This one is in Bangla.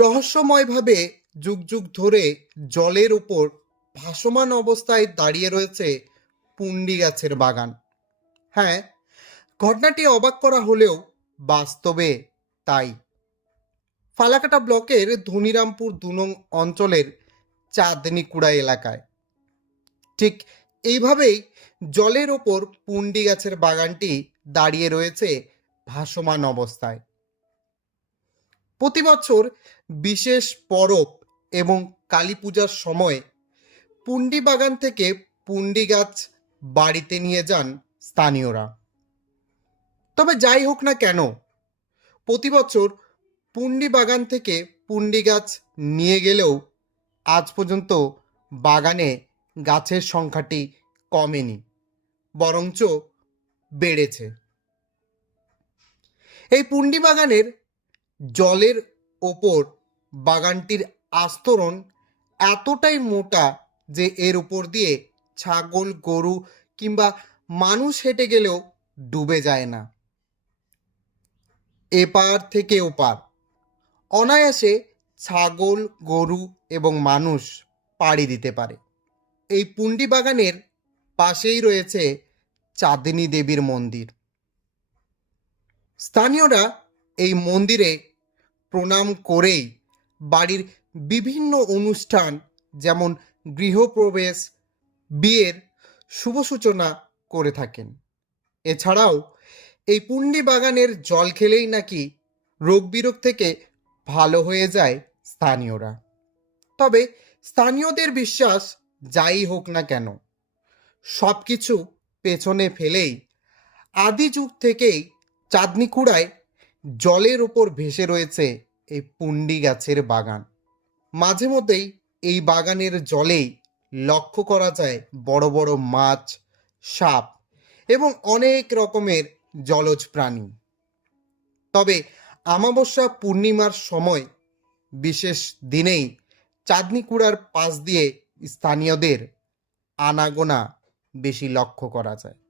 রহস্যময়ভাবে যুগ যুগ ধরে জলের উপর ভাসমান অবস্থায় দাঁড়িয়ে রয়েছে পুন্ডি গাছের বাগান। হ্যাঁ ঘটনাটি অবাক করা হলেও বাস্তবে তাই। ফালাকাটা ব্লকের ধনিরামপুর দুনং অঞ্চলের চাঁদনিকুড়া এলাকায়। ঠিক এইভাবেই জলের ওপর পুন্ডি গাছের বাগানটি দাঁড়িয়ে রয়েছে ভাসমান অবস্থায়। প্রতি বছর বিশেষ পরব এবং কালী পূজার সময় পুন্ডি বাগান থেকে পুন্ডি গাছ বাড়িতে নিয়ে যান স্থানীয়রা। তবে যাই হোক না কেন, প্রতি বছর পুন্ডি বাগান থেকে পুন্ডি গাছ নিয়ে গেলেও আজ পর্যন্ত বাগানে গাছের সংখ্যাটি কমেনি, বরঞ্চ বেড়েছে। এই পুন্ডি বাগানের জলের ওপর বাগানটির আস্তরণ এতটাই মোটা যে এর উপর দিয়ে ছাগল, গরু কিংবা মানুষ হেঁটে গেলেও ডুবে যায় না। এপার থেকে ওপার। অনায়াসে ছাগল, গরু এবং মানুষ পাড়ি দিতে পারে। এই পুন্ডি বাগানের পাশেই রয়েছে চাঁদনী দেবীর মন্দির। স্থানীয়রা এই মন্দিরে প্রণাম করেই বাড়ির বিভিন্ন অনুষ্ঠান, যেমন গৃহপ্রবেশ, বিয়ের শুভ সূচনা করে থাকেন। এছাড়াও এই পুন্ডি বাগানের জল খেলেই নাকি রোগ বিরোগ থেকে ভালো হয়ে যায় স্থানীয়রা। তবে স্থানীয়দের বিশ্বাস যাই হোক না কেন সব কিছু পেছনে ফেলেই আদি যুগ থেকেই চাঁদনিকুড়ায় জলের ওপর ভেসে রয়েছে এই পুন্ডি গাছের বাগান। মাঝে মধ্যেই এই বাগানের জলেই লক্ষ্য করা যায় বড় বড় মাছ, সাপ এবং অনেক রকমের জলজ প্রাণী। তবে আমাবস্যা পূর্ণিমার সময় বিশেষ দিনেই চাঁদনিকুড়ার পাশ দিয়ে স্থানীয়দের আনাগোনা বেশি লক্ষ্য করা যায়।